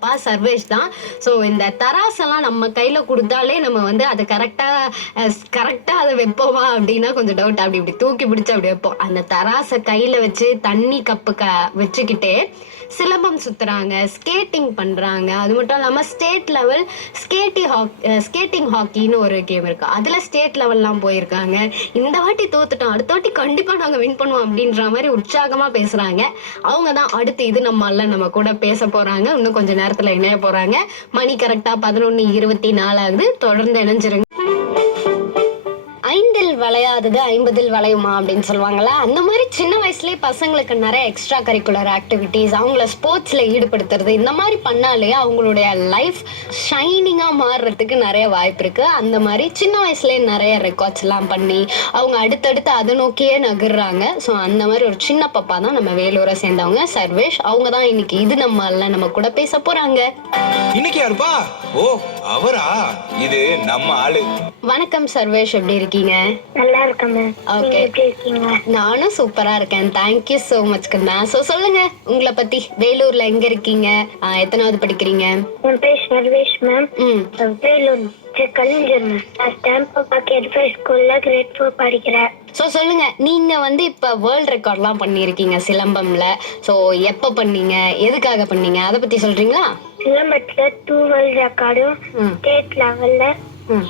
பாப்பா சர்வேஷ் தான். ஸோ இந்த தராசெல்லாம் நம்ம கையில கொடுத்தாலே நம்ம வந்து அதை கரெக்டா அதை வைப்போமா அப்படின்னா கொஞ்சம் டவுட். அப்படி இப்படி தூக்கி பிடிச்சு அப்படி வைப்போம். அந்த தராசை கையில வச்சு தண்ணி கப்பு வச்சுக்கிட்டே சிலம்பம் சுத்துறாங்க, ஸ்கேட்டிங் பண்றாங்க. அது மட்டும் இல்லாம ஸ்டேட் லெவல் ஸ்கேட்டிங் ஹாக்கின்னு ஒரு கேம் இருக்கு, அதுல ஸ்டேட் லெவல்லாம் போயிருக்காங்க. இந்த வாட்டி தோத்துட்டோம், அடுத்த வாட்டி கண்டிப்பா நாங்க வின் பண்ணுவோம் அப்படின்ற மாதிரி உற்சாகமா பேசுறாங்க. அவங்க தான் அடுத்து இது நம்ம கூட பேச போறாங்க. இன்னும் கொஞ்ச நேரத்துல இணைய போறாங்க. மணி கரெக்டா 11:24 ஆகுது. தொடர்ந்து இணைஞ்சிருங்க. ஐந்தில் வளையாதது 50 வளையுமா அப்படின்னு சொல்லுவாங்கல்ல, அந்த மாதிரி சின்ன வயசுலயே பசங்களுக்கு நிறைய எக்ஸ்ட்ரா கரிக்குலர் ஆக்டிவிட்டிஸ், அவங்கள ஸ்போர்ட்ஸ்ல ஈடுபடுத்துறது, இந்த மாதிரி பண்ணாலே அவங்களுடைய லைஃப் ஷைனிங்கா மாறுறதுக்கு நிறைய வாய்ப்பு இருக்கு. அந்த மாதிரி சின்ன வயசுலயே நிறைய ரெக்கார்ட்ஸ் எல்லாம் பண்ணி அவங்க அடுத்தடுத்து அதை நோக்கியே நகர்றாங்க. ஸோ அந்த மாதிரி ஒரு சின்ன பாப்பா தான் நம்ம வேலூரை சேர்ந்தவங்க சர்வேஷ். அவங்க தான் இன்னைக்கு இது நம்ம கூட பேச போறாங்க. இன்னைக்கு யாருப்பா? ஓ அவரா, இது நம்ம ஆளு. வணக்கம் சர்வேஷ், எப்படி இருக்கீங்க? நல்லா இருக்கேன். ஓகே, எப்படி இருக்கீங்க? நானும் சூப்பரா இருக்கேன். தேங்க்யூ சோ மச் கண்ணா. சோ சொல்லுங்க உங்களை பத்தி. வேலூர்ல எங்க இருக்கீங்க? எத்தனாவது படிக்கிறீங்க? என் பேர் சர்வேஷ் மேம். வேலூர் கலைஞர் மேம். நான் ஸ்டாம்பப்பா கேட்ஃபை ஸ்கூல்ல கிரேட் 4 படிக்கிறேன். ஸோ சொல்லுங்க, நீங்க வந்து இப்ப வேர்ல்ட் ரெக்கார்ட்லாம் பண்ணியிருக்கீங்க சிலம்பம்ல. ஸோ எப்ப பண்ணீங்க, எதுக்காக பண்ணீங்க, அதை பத்தி சொல்றீங்களா? சிலம்பத்துல 2 வேர்ல்ட் ரெக்கார்டும், ஸ்டேட் லெவல்ல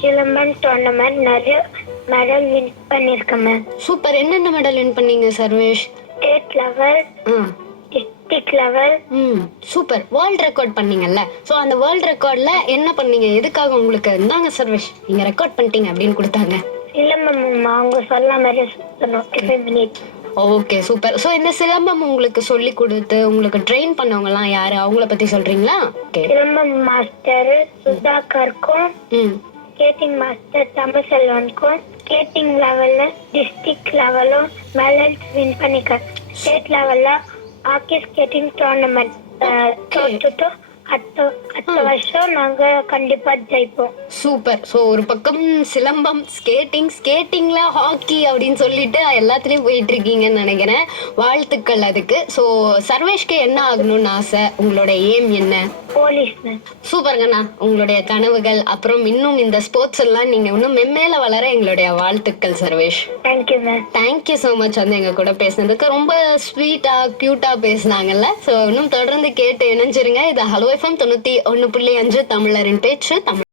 சிலம்பம் டோர்னமெண்ட் நிறைய மெடல் வின் பண்ணிருக்கேன் மேம். சூப்பர். என்னென்ன மெடல் வின் பண்ணீங்க Sarvesh? State level, district level. Super. World record பண்ணீங்கல்ல, ஸோ அந்த வேர்ல்ட் ரெக்கார்ட்ல என்ன பண்ணீங்க, எதுக்காக உங்களுக்கு இந்தாங்க சர்வேஷ் நீங்க ரெக்கார்ட் பண்ணிட்டீங்க அப்படின்னு கொடுத்தாங்க? சிலம்பம் அவங்க சொல்ல மாதிரி சுத்தணும் 5 மினிட்ஸ். Okay super. ஸோ இந்த சிலம்பம் உங்களுக்கு சொல்லி கொடுத்து உங்களுக்கு ட்ரெயின் பண்ணவங்க எல்லாம் யாரு, அவங்கள பத்தி சொல்றீங்களா? சிலம்பம் மாஸ்டர் சுதாகருக்கும், ஸ்கேட்டிங் மாஸ்டர் தமிழ்செல்வனுக்கும், ஸ்கேட்டிங் லெவல்ல டிஸ்ட்ரிக்ட் லெவலும் மெடல்ஸ் வின் பண்ணிருக்கேன். ஸ்டேட் லெவல்ல ஹாக்கி ஸ்கேட்டிங் டோர்னமெண்ட் தோத்துட்டு அடுத்த வருஷம் நாங்க கண்டிப்பா ஜெயிப்போம். சூப்பர். ஸோ ஒரு பக்கம் சிலம்பம், ஸ்கேட்டிங்ல ஹாக்கி அப்படின்னு சொல்லிட்டு எல்லாத்துலயும் போயிட்டு இருக்கீங்கன்னு நினைக்கிறேன். வாழ்த்துக்கள் அதுக்கு. ஸோ சர்வேஷ்க்கு என்ன ஆகணும்னு ஆசை, உங்களோட எய்ம் என்ன? போலீஸ். சூப்பர்ங்கண்ணா. உங்களுடைய கனவுகள் அப்புறம் இன்னும் இந்த ஸ்போர்ட்ஸ் எல்லாம் நீங்க இன்னும் மென்மேல வளர எங்களுடைய வாழ்த்துக்கள் Sarvesh. Thank you ma'am. Thank you so much வந்து எங்க கூட பேசினதுக்கு. ரொம்ப ஸ்வீட்டா கியூட்டா பேசினாங்கல்ல. ஸோ இன்னும் தொடர்ந்து கேட்டு இணைஞ்சிருங்க. இது ஹலோ FM 91.5 தமிழரின் பேச்சு தமிழ்.